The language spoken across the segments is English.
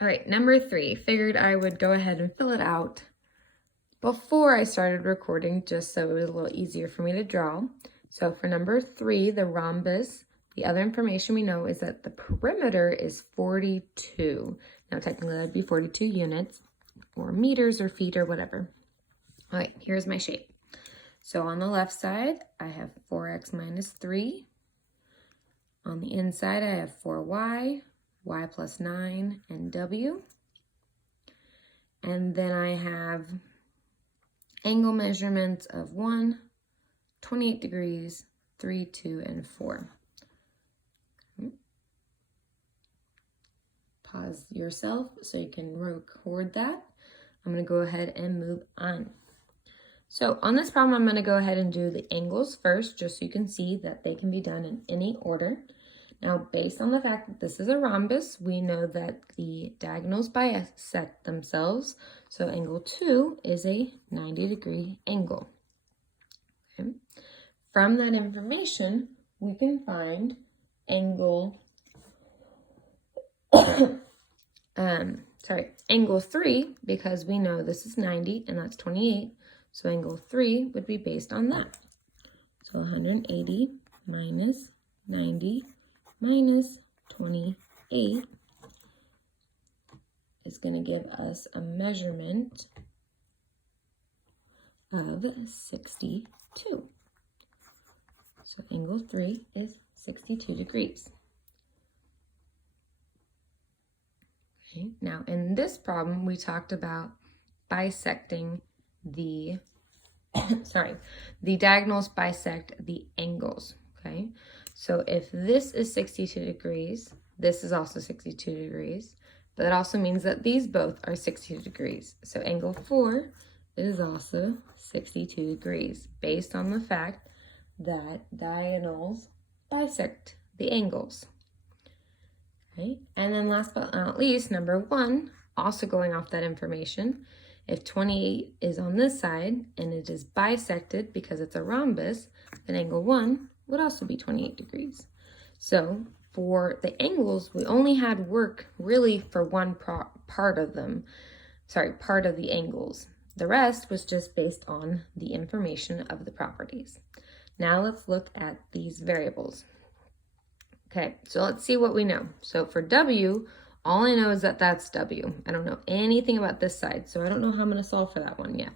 All right, number 3, figured I would go ahead and fill it out before I started recording just so it was a little easier for me to draw. So for number 3, the rhombus, the other information we know is that the perimeter is 42. Now technically that'd be 42 units or meters or feet or whatever. All right, here's my shape. So on the left side, I have 4x minus 3. On the inside, I have 4y, y plus 9, and w. And then I have angle measurements of 1, 28 degrees, 3, 2, and 4. Pause yourself so you can record that. I'm going to go ahead and move on. So on this problem, I'm going to go ahead and do the angles first, just so you can see that they can be done in any order. Now, based on the fact that this is a rhombus, we know that the diagonals bisect themselves. So angle 2 is a 90-degree angle. Okay. From that information, we can find angle, angle 3, because we know this is 90 and that's 28. So angle 3 would be based on that. So 180 minus 90 minus 28 is going to give us a measurement of 62. So angle 3 is 62 degrees. Okay, now in this problem, we talked about bisecting the, the diagonals bisect the angles, okay? So if this is 62 degrees, this is also 62 degrees, but that also means that these both are 62 degrees. So angle 4 is also 62 degrees based on the fact that diagonals bisect the angles. Okay, and then last but not least, number 1, also going off that information, if 28 is on this side and it is bisected because it's a rhombus, then angle 1 would also be 28 degrees. So for the angles, we only had work really for one part of them, part of the angles. The rest was just based on the information of the properties. Now let's look at these variables. Okay, so let's see what we know. So for W, all I know is that that's W. I don't know anything about this side, so I don't know how I'm going to solve for that one yet.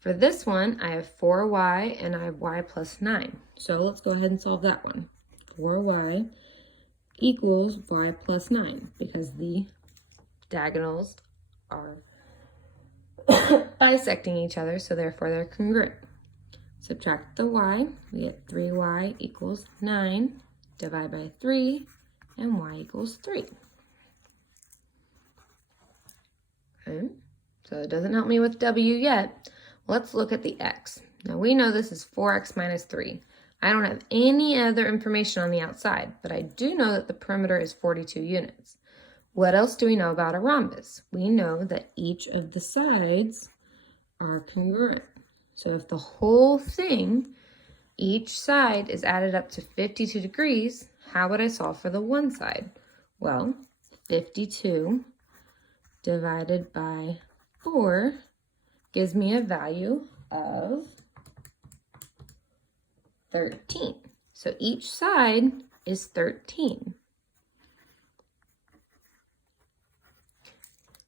For this one, I have 4y and I have y plus 9. So let's go ahead and solve that one. 4y equals y plus 9 because the diagonals are bisecting each other, so therefore they're congruent. Subtract the y, we get 3y equals 9. Divide by 3, and y equals 3. Okay, so it doesn't help me with w yet. Let's look at the x. Now we know this is 4x minus 3. I don't have any other information on the outside, but I do know that the perimeter is 42 units. What else do we know about a rhombus? We know that each of the sides are congruent. So if the whole thing, each side is added up to 52 degrees, how would I solve for the one side? Well, 52 divided by 4 gives me a value of 13. So each side is 13.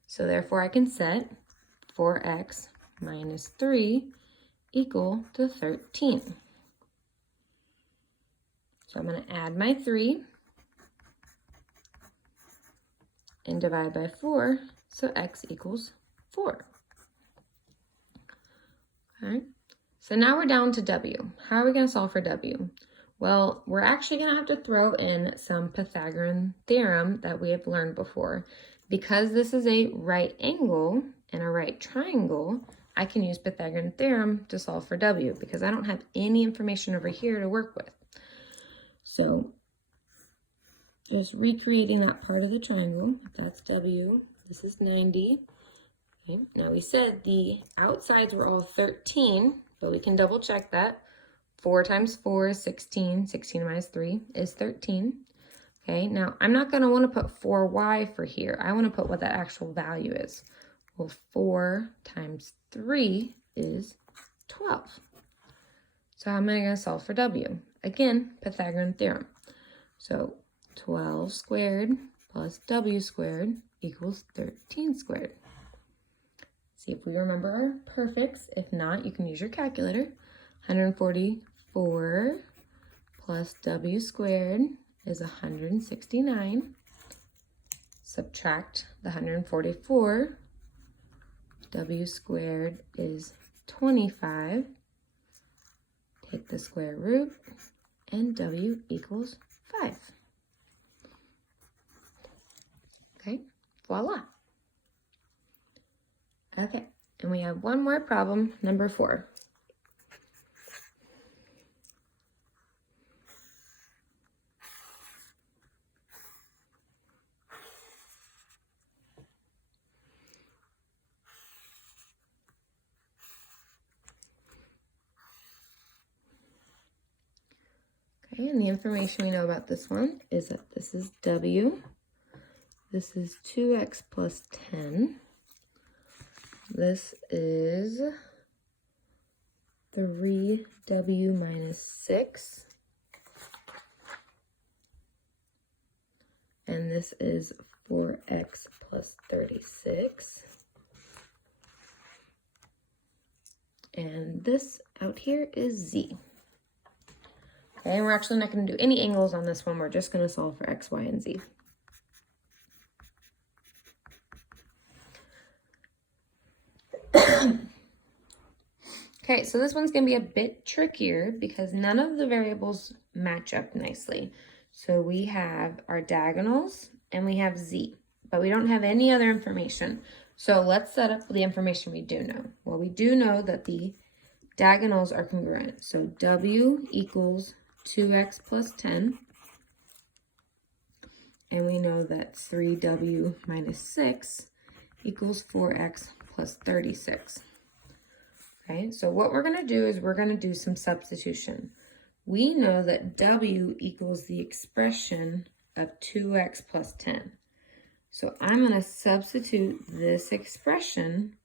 So therefore I can set 4x minus 3 equal to 13. So I'm going to add my 3 and divide by 4, so x equals 4. Okay, so now we're down to w. How are we going to solve for w? Well, we're actually going to have to throw in some Pythagorean theorem that we have learned before. Because this is a right angle and a right triangle, I can use Pythagorean theorem to solve for w because I don't have any information over here to work with. So just recreating that part of the triangle, that's w, this is 90. Okay, now we said the outsides were all 13, but we can double check that. 4 times 4 is 16, 16 minus 3 is 13. Okay, now I'm not going to want to put 4y for here. I want to put what that actual value is. Well, 4 times 3 is 12. So how am I going to solve for w? Again, Pythagorean theorem. So 12 squared plus w squared equals 13 squared. See if we remember our perfects. If not, you can use your calculator. 144 plus w squared is 169. Subtract the 144. W squared is 25. Take the square root, and w equals 5. Okay, voila. Okay, and we have one more problem, number 4. Okay, and the information we know about this one is that this is w. This is 2x plus 10. This is 3w minus 6. And this is 4x plus 36. And this out here is z. Okay, and we're actually not going to do any angles on this one. We're just going to solve for x, y, and z. Okay, so this one's going to be a bit trickier because none of the variables match up nicely. So we have our diagonals and we have z, but we don't have any other information. So let's set up the information we do know. Well, we do know that the diagonals are congruent. So w equals 2x plus 10. And we know that 3w minus 6 equals 4x plus 36. Okay, so what we're going to do is we're going to do some substitution. We know that w equals the expression of 2x plus 10. So I'm going to substitute this expression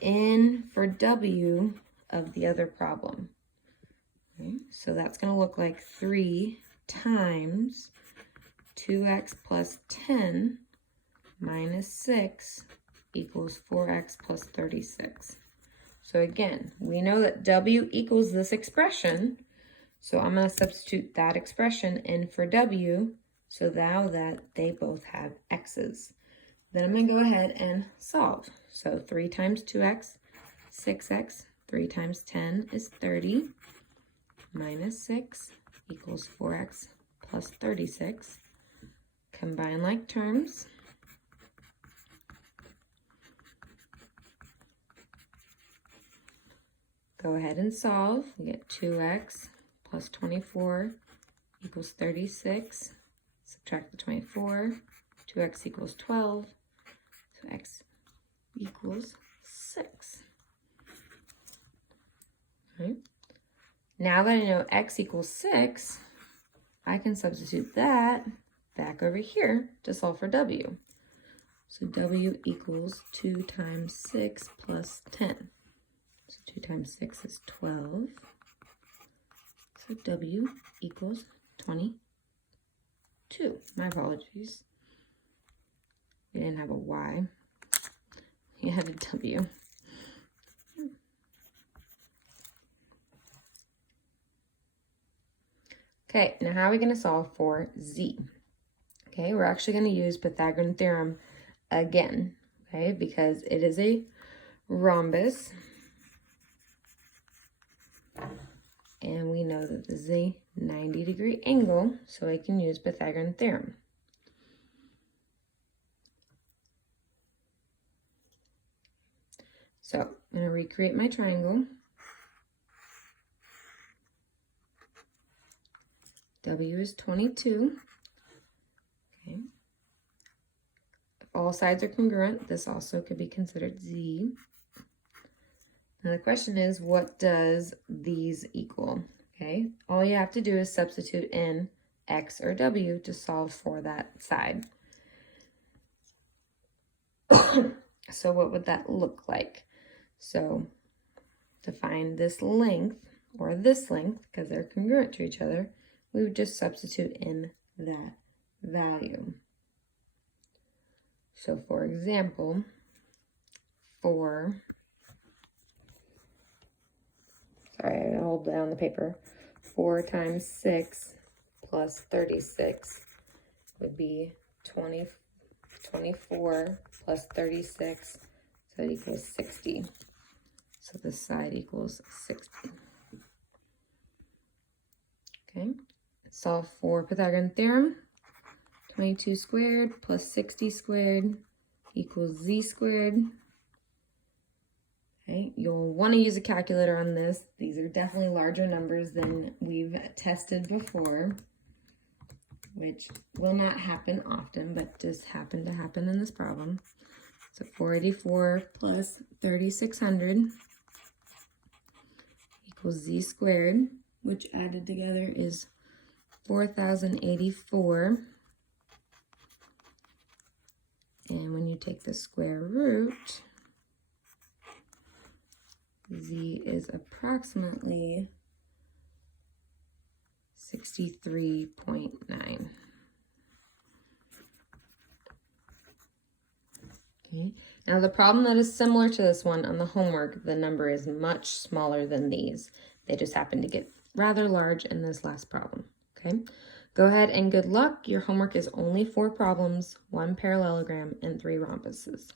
in for w of the other problem. Okay, so that's going to look like 3 times 2x plus 10 minus 6 equals 4x plus 36. So again, we know that w equals this expression. So I'm going to substitute that expression in for w so now that they both have x's. Then I'm going to go ahead and solve. So 3 times 2x, 6x. 3 times 10 is 30. Minus 6 equals 4x plus 36. Combine like terms. Go ahead and solve. We get 2x plus 24 equals 36. Subtract the 24. 2x equals 12. So x equals 6. Okay. Now that I know x equals 6, I can substitute that back over here to solve for w. So w equals 2 times 6 plus 10. So 2 times 6 is 12. So w equals 22. My apologies. We didn't have a y. We had a w. Okay, now how are we going to solve for z? Okay, we're actually going to use Pythagorean theorem again, okay, because it is a rhombus. And we know that this is a 90-degree angle, so I can use Pythagorean theorem. So I'm going to recreate my triangle. W is 22. Okay. If all sides are congruent, this also could be considered z. Now the question is, what does these equal? Okay, all you have to do is substitute in X or W to solve for that side. So what would that look like? So to find this length, or this length, because they're congruent to each other, we would just substitute in that value. So for example, sorry, I hold down the paper, 4 times 6 plus 36 would be 24 plus 36, so it equals 60. So this side equals 60. Okay, solve for Pythagorean theorem. 22 squared plus 60 squared equals z squared. Okay, you'll want to use a calculator on this. These are definitely larger numbers than we've tested before, which will not happen often, but just happened to happen in this problem. So 484 plus 3600 equals z squared, which added together is 4084. And when you take the square root, z is approximately 63.9. Okay. Now the problem that is similar to this one on the homework, the number is much smaller than these. They just happen to get rather large in this last problem. Okay. Go ahead and good luck. Your homework is only 4 problems, 1 parallelogram, and 3 rhombuses.